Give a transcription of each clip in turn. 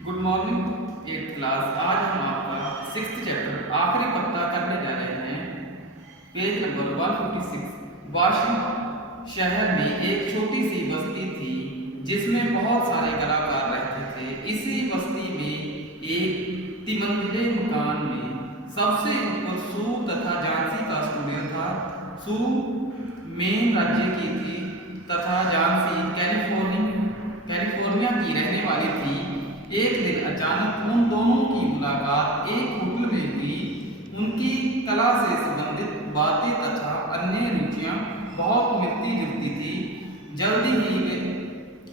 Good morning eight class. आज हम आपका सिक्स्थ चैप्टर आखिरी पत्ता करने जा रहे हैं। Page number 156। वाशिंग शहर में एक छोटी सी बस्ती थी जिसमें बहुत सारे कलाकार रहते थे। इसी बस्ती में एक तिमंजिले मकान में सबसे ऊपर सू तथा झांसी का स्टूडियो था। सू मेन राज्य की थी तथा झांसी कैलिफोर्निया की रहने वाली थी। एक दिन अचानक उन दोनों की मुलाकात एक होटल में हुई। उनकी कला से संबंधित बातें तथा अन्य रुचियां बहुत मिलती जुलती थी।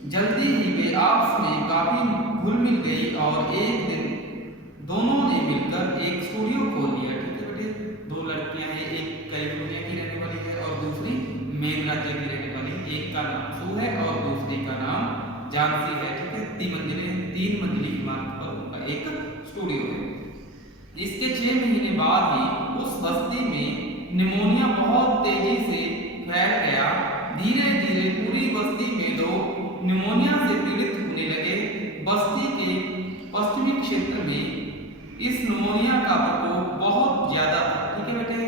जल्दी ही वे आपस में काफी घुल मिल गई और एक दिन दोनों ने मिलकर एक स्टूडियो खोल लिया। ठीक है बेटे, दो लड़कियां हैं, एक कैलिफोर्निया की रहने वाली है और दूसरी मेन राज्य की रहने वाली। एक का नाम सू है और दूसरी का नाम झांसी है। ठीक है, तीन मंजिली इमारत पर उनका एक स्टूडियो है। इसके 6 महीने बाद ही उस बस्ती में निमोनिया बहुत तेजी से फैल गया। धीरे धीरे पूरी बस्ती में लोग निमोनिया से पीड़ित होने लगे। बस्ती के पश्चिमी क्षेत्र में इस निमोनिया का प्रकोप बहुत ज्यादा था। ठीक है बेटे,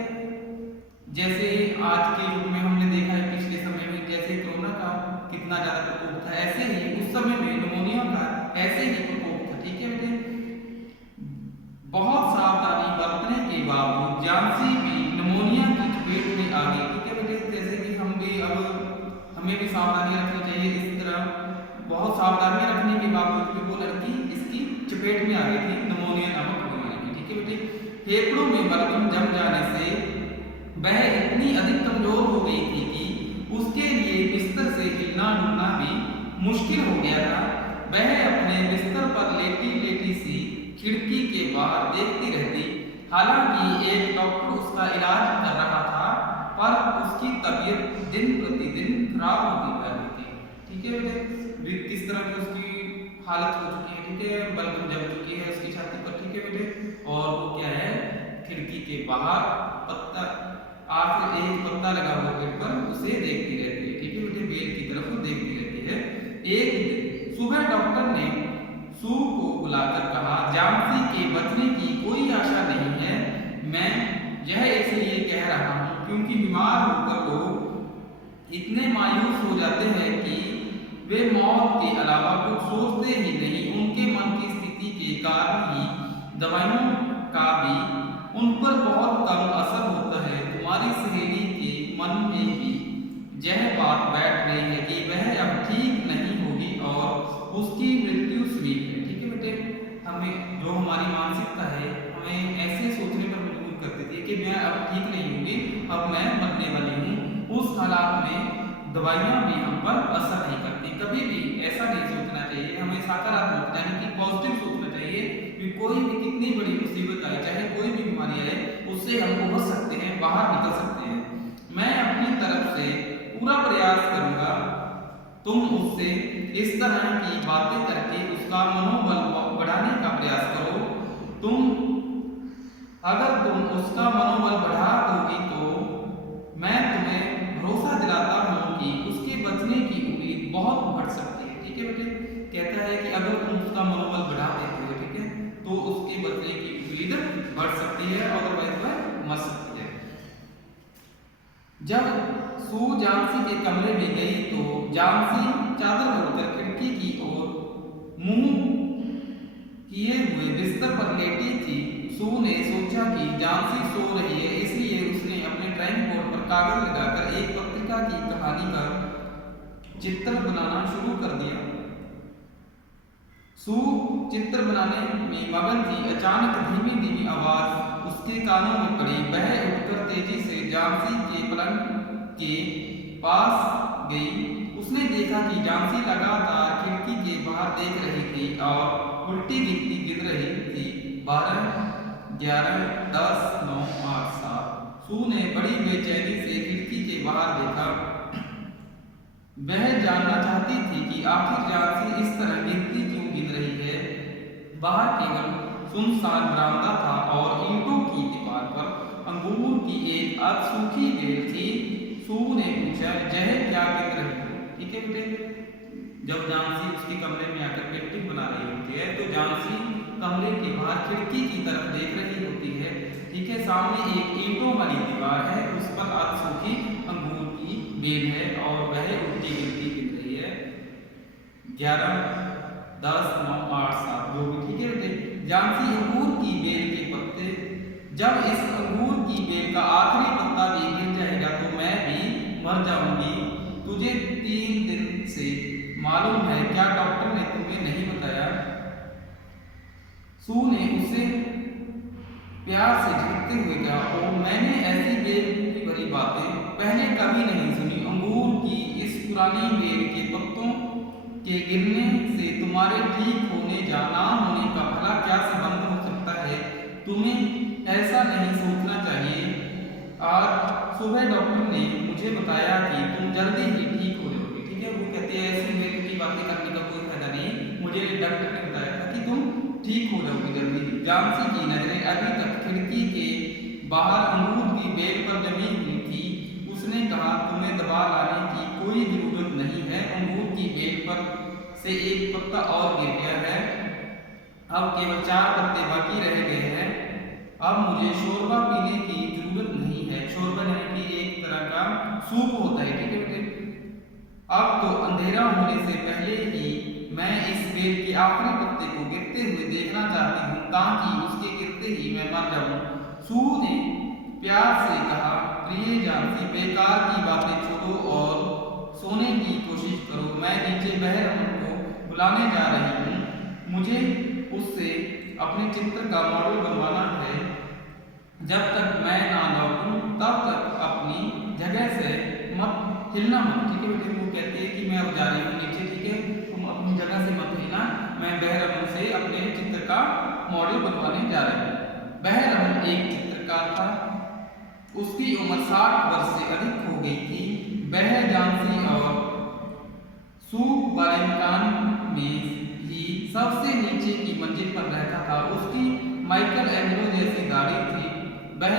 जैसे आज के युग में हमने देखा है, पिछले समय में जैसे कोरोना का कितना ज्यादा प्रकोप था, ऐसे ही उस समय में निमोनिया का ऐसे ही प्रकोप था। ठीक है बेटे, बहुत सावधानी बरतने के बावजूद झांसी भी निमोनिया की चपेट में आ गई। ठीक है बेटे, जैसे कि हमें भी सावधानी रखनी चाहिए। इस तरह बहुत सावधानियां रखने के बावजूद भी वो लड़की इसकी चपेट में आ गई थी, निमोनिया नामक बीमारी की। ठीक है बेटे, फेफड़ों में बलगम जम जाने से वह इतनी अधिक कमजोर हो गई थी कि उसके लिए बिस्तर से हिलना डुलना भी मुश्किल हो गया था। वह अपने बिस्तर पर लेटी लेटी सी खिड़की के बाहर देखती रहती। हालांकि एक डॉक्टर उसका इलाज कर रहा था, पर उसकी तबीयत दिन प्रतिदिन खराब होती जा रही थी। ठीक है बेटे, किस तरह की उसकी हालत हो चुकी है। ठीक है, बलगम जम चुकी है उसकी छाती पर। ठीक है बेटे, और वो क्या है, खिड़की के बाहर पत्ता आखिर एक पत्ता लगा हुआ पेड़ पर उसे देखती रहती है। ठीक है बेटे, बेल की तरफ देखती रहती है। एक दिन सुबह डॉक्टर ने सू को बुलाकर कहा, झांसी के बचने की कोई आशा नहीं है। मैं यह इसलिए कह रहा हूँ क्योंकि बीमार होकर लोग इतने मायूस हो जाते हैं कि वे मौत के अलावा कुछ सोचते ही नहीं। उनके मन की स्थिति के कारण ही दवाइयों का भी उन पर बहुत कम असर होता है। तुम्हारी सहेली के मन में भी यह बात बैठ रही है कि वह अब ठीक नहीं होगी और उसकी मृत्यु स्वीट है। ठीक है बेटे, हमें जो हमारी मानसिकता है हमें ऐसे सोचने पर मजबूर कर देती है कि मैं अब ठीक नहीं होगी, अब मैं मरने वाली हूँ। उस हालात में दवाइयाँ भी हम पर असर नहीं करती। कभी भी ऐसा नहीं सोचना चाहिए, हमें सकारात्मक यानी कि पॉजिटिव सोचना चाहिए कि कोई भी कितनी बड़ी मुसीबत आए, चाहे कोई भी बीमारी आए, उससे हम बच सकते हैं, बाहर निकल सकते हैं। मैं अपनी तरफ से पूरा प्रयास करूंगा। तुम उससे इस तरह की बातें करके उसका मनोबल बढ़ाने का प्रयास करो। अगर तुम उसका मनोबल बढ़ा दोगी तो मैं तुम्हें भरोसा दिलाता हूँ कि उसके बचने की उम्मीद बहुत बढ़ सकती है। ठीक है बेटे, कहता है कि अगर तुम उसका मनोबल बढ़ा देते हो, ठीक है, तो उसके बचने की उम्मीद बढ़ सकती है, अदरवाइज वह मर सकती है। जब सू झांसी के कमरे में गई तो झांसी चादर ओढ़कर खिड़की की ओर मुंह किए हुए बिस्तर पर लेटी थी। सू ने सोचा कि झांसी सो रही है, इसलिए उसने अपने ड्राइंग बोर्ड पर कागज लगाकर एक पत्रिका की कहानी का चित्र बनाना शुरू कर दिया। सू चित्र बनाने में मगन थी। अचानक धीमी धीमी आवाज उसके कानों में पड़ी। वह उठकर तेजी से झांसी के पलंग के पास गई। उसने देखा कि झांसी लगातार खिड़की के बाहर देख रही थी और उल्टी गिनती गिन रही थी। 12, 11, 10, 9, 8, 7। सू ने बड़ी बेचैनी से खिड़की के बाहर देखा। वह जानना चाहती थी कि आखिर झांसी इस तरह गिनती क्यों गिन रही है। बाहर केवल सुनसान बरामदा था और ईंटों की दीवार पर अंगूर की एक अधसूखी बेल थी। सू ने पूछा, यह क्या गिन रही हो? ठीक है बेटे, जब झांसी उसके कमरे में आकर पेंटिंग बना रही होती है तो झांसी कमरे के बाहर खिड़की की तरफ देख रही होती है। ठीक है, सामने एक ईंटों वाली दीवार है, उस पर आज सूखी अंगूर की बेल है और वह उल्टी गिनती गिन रही है। 11, 10, 9, 8, 7 जो भी। ठीक है बेटे, झांसी अंगूर की बेल के पत्ते, जब इस अंगूर की बेल का आखिरी पत्ता भी गिर जाएगा तो मैं भी मर जाऊंगी। तुझे 3 दिन से मालूम है, क्या डॉक्टर ने तुम्हें नहीं बताया? सू ने उसे प्यार से झिड़कते हुए कहा, ओ मैंने ऐसी बेवकूफी भरी बातें पहले कभी नहीं सुनी। अंगूर की इस पुरानी बेल के पत्तों के गिरने से तुम्हारे ठीक होने या ना होने का भला क्या संबंध हो सकता है? तुम्हें ऐसा नहीं सोचना चाहिए। आज सुबह डॉक्टर ने मुझे बताया कि तुम जल्दी ही ठीक हो जाओगे। ठीक है, वो कहती है ऐसी बेवकूफी की बातें करने का कोई फायदा नहीं, मुझे डॉक्टर ने बताया था कि तुम ठीक हो जाओगे जल्दी ही। झांसी की नजरें अभी तक खिड़की के बाहर अंगूर की बेल पर जमी हुई थी। उसने कहा, तुम्हें दवा लाने की कोई जरूरत नहीं है, अंगूर की बेल पर से एक पत्ता और गिर गया है, अब केवल 4 पत्ते बाकी रह गए हैं। अब मुझे शोरबा पीने की जरूरत नहीं है। शोरबा यानी कि एक तरह का सूप होता है। ठीक है बेटे, अब तो अंधेरा होने से पहले ही मैं इस बेल के आखिरी पत्ते को गिरते हुए देखना चाहती हूँ, ताकि उसके गिरते ही मैं मर जाऊं। सू ने प्यार से कहा, प्रिय झांसी, बेकार की बातें छोड़ो और सोने की कोशिश करो। मैं नीचे बहरमन को बुलाने जा रही हूँ, मुझे उससे अपने चित्र का मॉडल बनवाना है। जब तक मैं ना लौटूं तब तक अपनी जगह से मत हिलना मत। ठीक है बेटे, वो कहती है कि मैं अब जा रही हूँ नीचे, ठीक है, तुम अपनी जगह से मत हिलना, मैं बहरमन से अपने चित्र का मॉडल बनवाने जा रही हूँ। बहरमन एक चित्रकार था, उसकी उम्र 60 वर्ष से अधिक हो गई थी। वह झांसी और सूप वाले मकान में ही सबसे नीचे की मंजिल पर रहता था। उसकी माइकल एंजेलो जैसी दाढ़ी थी। वह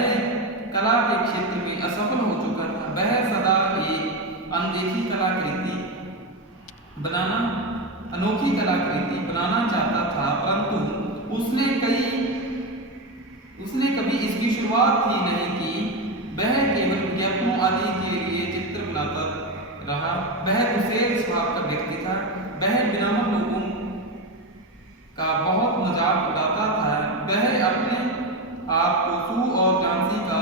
कला के क्षेत्र में असफल हो चुका था। वह सदा एक अनोखी कलाकृति बनाना चाहता था, परंतु उसने कभी इसकी शुरुआत ही नहीं की। वह केवल विज्ञापनों आदि के लिए चित्र बनाता रहा। वह दुसेल स्वभाव का व्यक्ति था। वह विनम्र लोगों का बहुत मजाक उड़ाता था। वह अपने आप को सू और झांसी का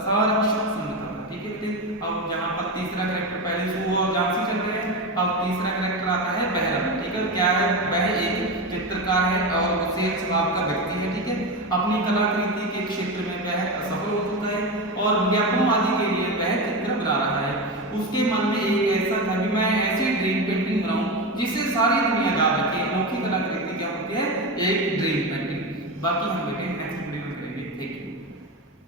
संरक्षक समझता था। ठीक है बेटे, अब यहाँ पर तीसरा कैरेक्टर, पहले सू और झांसी चल रहे हैं, अब तीसरा कैरेक्टर आता है बहरमन। ठीक है, क्या है, वह एक चित्रकार है और दुसेल स्वभाव का व्यक्ति है। ठीक है, अपनी कलाकृति के क्षेत्र में वह असफल हो चुका है और विज्ञापनों आदि के लिए वह चित्र बना रहा है। उसके मन में एक ऐसा था कि मैं ऐसी ड्रीम पेंटिंग बनाऊं जिससे सारी दुनिया याद रखे। अनोखी कलाकृति क्या होती है? एक ड्रीम पेंटिंग। बाकी हम बेटे